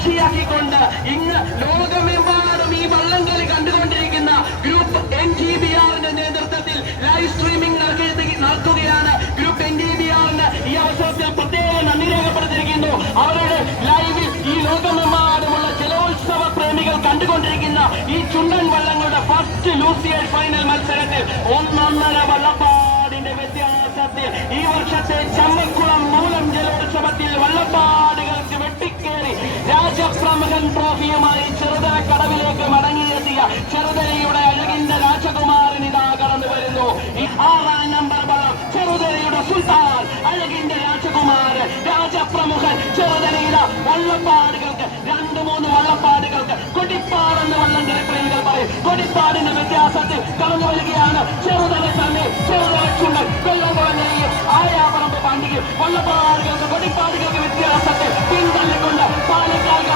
ഇന്ന് ലോകമെമ്പാടും ഈ വള്ളംകളി കണ്ടുകൊണ്ടിരിക്കുന്ന ഗ്രൂപ്പ് എൻ ജി ബി ആറിന്റെ നേതൃത്വത്തിൽ ലൈവ് സ്ട്രീമിംഗ് നടത്തുകയാണ്. ഗ്രൂപ്പ് എൻ ജി ബി ആറിന് ഈ അവസരത്തിൽ പ്രത്യേക നന്ദി രേഖപ്പെടുത്തിയിരിക്കുന്നു. അവരുടെ ലൈവിൽ ഈ ലോകമെമ്പാടുമുള്ള ജലോത്സവ പ്രേമികൾ കണ്ടുകൊണ്ടിരിക്കുന്ന ഈ ചുണ്ടൻ വള്ളങ്ങളുടെ ഫസ്റ്റ് ലൂസിയർ ഫൈനൽ മത്സരത്തിൽ ഒന്നൊന്നര വള്ളപ്പാടിന്റെ വ്യത്യാസത്തിൽ ഈ വർഷത്തെ രാജപ്രമുഖൻ ട്രോഫിയുമായി ചെറുതല കടവിലേക്ക് മടങ്ങിയെത്തിയ ചെറുതലയുടെ അഴകിന്റെ രാജകുമാരൻ ഇതാ കടന്നു വരുന്നു. ആറാം നമ്പർ പദം ചെറുതലയുടെ സുൽത്താൻ അഴകിന്റെ രാജകുമാരൻ രാജപ്രമുഖൻ ചെറുതലയില വള്ളപ്പാടുകൾക്ക് രണ്ട് മൂന്ന് വള്ളപ്പാടുകൾക്ക് കൊടിപ്പാടെന്ന് വള്ളംകളി പ്രേമികൾ പറയും. കൊടിപ്പാടിന്റെ വ്യത്യാസത്തിൽ കടന്നു വരികയാണ് ചെറുതല തന്നെ. ചെറുതല ചുണ്ടൻ വെള്ളം കുറഞ്ഞയും ആയാപറമ്പ് പാണ്ടിക്ക് വള്ളപ്പാടുകൾക്ക് കൊടിപ്പാടുകൾക്ക് വ്യത്യാസത്തിൽ പിന്തള്ളിക്കൊണ്ട് പാലക്കാട്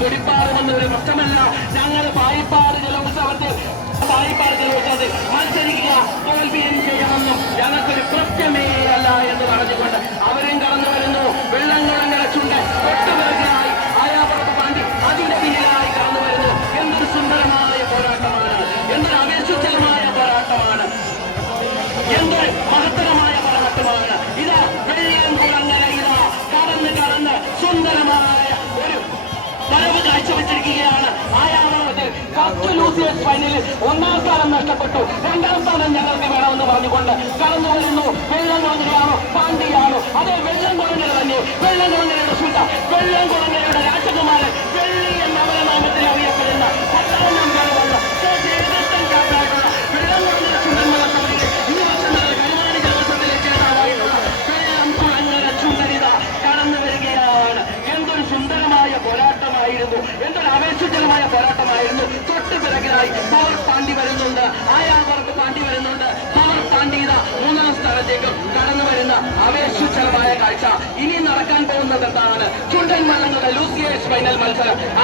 തുഴപ്പാടും കൊടിപ്പാടും എന്നൊരു പ്രശ്നമല്ല. ഞങ്ങൾ പായിപ്പാട് ജലോത്സവത്തിൽ പായിപ്പാട് ജലോത്സവത്തിൽ മത്സരിക്കുക. തോൽവിയും ചെയ്യണമെന്നും ഞങ്ങൾക്കൊരു പ്രശ്നമേ അല്ല എന്ന് പറഞ്ഞുകൊണ്ട് അവരും കടന്നു വരുന്നു. വെള്ളങ്ങളും കിടച്ചുണ്ട് ചുണ്ട് തൊട്ടുപിറകിലായി ആയാപുറത്ത് പാണ്ടി അതിന്റെ പിന്നിലായി കടന്നു വരുന്നു. എന്തൊരു സുന്ദരമായ പോരാട്ടമാണ്. എന്തൊരു അപേക്ഷിച്ചതുമായ പോരാട്ടമാണ്. എന്തൊരു മഹത്തരമായ പോരാട്ടമാണ്. ഇതാ വെള്ളിയം കുളങ്ങര ഇതാ കടന്ന് കടന്ന് സുന്ദരമായ ഒരു കാഴ്ചവെച്ചിരിക്കുകയാണ് ലൂസിയേഴ്സ് ഫൈനലിൽ ഒന്നാം സ്ഥാനം നഷ്ടപ്പെട്ടു. രണ്ടാം സ്ഥാനം ഞങ്ങൾക്ക് വേണമെന്ന് പറഞ്ഞുകൊണ്ട് കടന്നു വരുന്നു വെള്ളം കുളങ്ങരയാണോ പാണ്ടിയാണോ അതേ വെള്ളം കുളങ്ങര തന്നെ. വെള്ളം കുളങ്ങരയുടെ സുൽത്താൻ വെള്ളം എന്തൊരു ആവേശജനമായ പോരാട്ടമായിരുന്നു. തൊട്ട് പിറകിലായി പവർ താണ്ടി വരുന്നുണ്ട്. ആയാവർക്ക് താണ്ടി വരുന്നുണ്ട്. പവർ പാണ്ടിത മൂന്നാം സ്ഥാനത്തേക്ക് കടന്നു വരുന്ന ആവേശജനമായ കാഴ്ച. ഇനി നടക്കാൻ പോകുന്നത് എന്താണ്? ചുണ്ടൻ മല്ലങ്ങളുടെ ലൂസിയേഴ്സ് ഫൈനൽ മത്സരം.